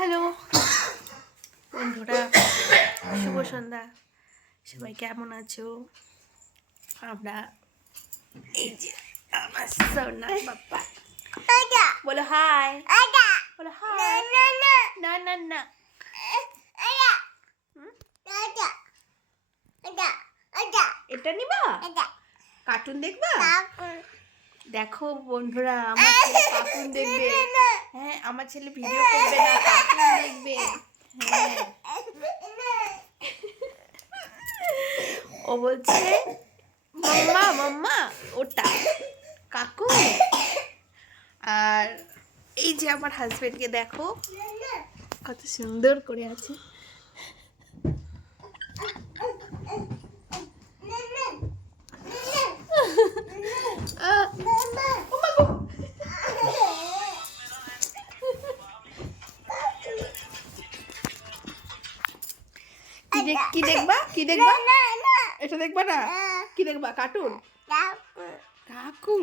Hello বন্ধুরা, শুভ সন্ধ্যা। সবাই কেমন আছো? আমরা এই যে আমার সোনা বাবা বলো হাই, বলো হাই। না না না, এটা নিবা? কার্টুন দেখবা? দেখো বন্ধুরা, আমার ছেলে কার্টুন দেখবে। হ্যাঁ, আমার ছেলে ভিডিও করবে না, কার্টুন দেখবে। হ্যাঁ, ও বলছে মাম্মা মাম্মা ওটা কাকু। আর এই যে আমার হাজবেন্ডকে দেখো কত সুন্দর করে আছে। কি দেখবা? কি দেখবা? এটা দেখবা না? কি দেখবা? কার্টুন? কাকু।